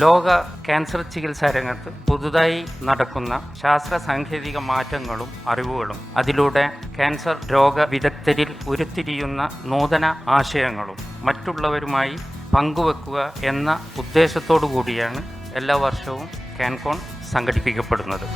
ലോക ക്യാൻസർ ചികിത്സാ രംഗത്ത് പുതുതായി നടക്കുന്ന ശാസ്ത്ര സാങ്കേതിക മാറ്റങ്ങളും അറിവുകളും അതിലൂടെ ക്യാൻസർ രോഗ വിദഗ്ധരിൽ ഉരുത്തിരിയുന്ന നൂതന ആശയങ്ങളും മറ്റുള്ളവരുമായി പങ്കുവെക്കുക എന്ന ഉദ്ദേശത്തോടു കൂടിയാണ് എല്ലാ വർഷവും ക്യാൻകോൺ സംഘടിപ്പിക്കപ്പെടുന്നത്.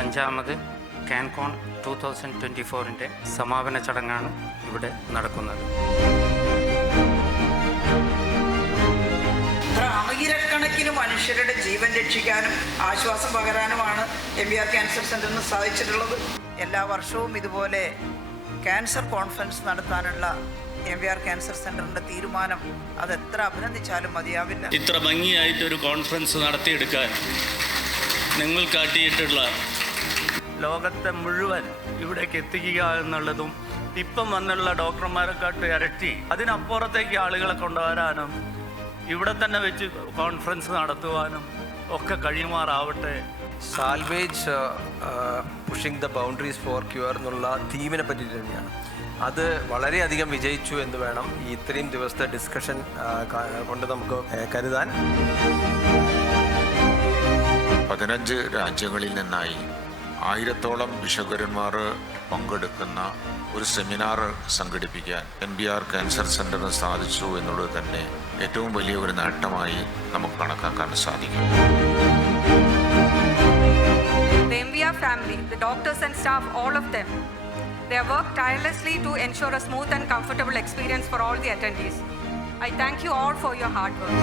അഞ്ചാമത് ക്യാൻകോൺ 2024 സമാപന ചടങ്ങാണ് ഇവിടെ നടക്കുന്നത്. ആയിരക്കണക്കിന് മനുഷ്യരുടെ ജീവൻ രക്ഷിക്കാനും ആശ്വാസം പകരാനുമാണ് MBR ക്യാൻസർ സെൻ്ററിന് സാധിച്ചിട്ടുള്ളത്. എല്ലാ വർഷവും ഇതുപോലെ ക്യാൻസർ കോൺഫറൻസ് നടത്താനുള്ള MBR ക്യാൻസർ സെൻ്ററിൻ്റെ തീരുമാനം അതെത്ര അഭിനന്ദിച്ചാലും മതിയാവില്ല. ഇത്ര ഭംഗിയായിട്ടൊരു കോൺഫറൻസ് നടത്തിയെടുക്കാൻ നിങ്ങൾ കാട്ടിയിട്ടുള്ള ലോകത്തെ മുഴുവൻ ഇവിടേക്ക് എത്തിക്കുക എന്നുള്ളതും ഇപ്പം വന്നുള്ള ഡോക്ടർമാരെക്കാട്ട് ഇരട്ടി അതിനപ്പുറത്തേക്ക് ആളുകളെ കൊണ്ടുവരാനും ഇവിടെ തന്നെ വെച്ച് കോൺഫറൻസ് നടത്തുവാനും ഒക്കെ കഴിയുമാറാവട്ടെ. Salvage pushing the boundaries for cure എന്നുള്ള തീമിനെ പറ്റി തന്നെയാണ്. അത് വളരെയധികം വിജയിച്ചു എന്ന് വേണം ഈ ഇത്രയും ദിവസത്തെ ഡിസ്കഷൻ കൊണ്ട് നമുക്ക് കരുതാൻ. 15 രാജ്യങ്ങളിൽ നിന്നായി 1000-ഓളം ബിഷപ്പുരന്മാർ പങ്കെടുക്കുന്ന ഒരു സെമിനാർ സംഘടിപ്പിക്കാൻ MBR ക്യാൻസർ സെൻ്ററിന് സാധിച്ചു എന്നുള്ളത് തന്നെ ഏറ്റവും വലിയ ഒരു നേട്ടമായി നമുക്ക് കണക്കാക്കാൻ സാധിക്കും. The MBR family, the doctors and staff, all of them, they have worked tirelessly to ensure a smooth and comfortable experience for all the attendees. I thank you all for your hard work.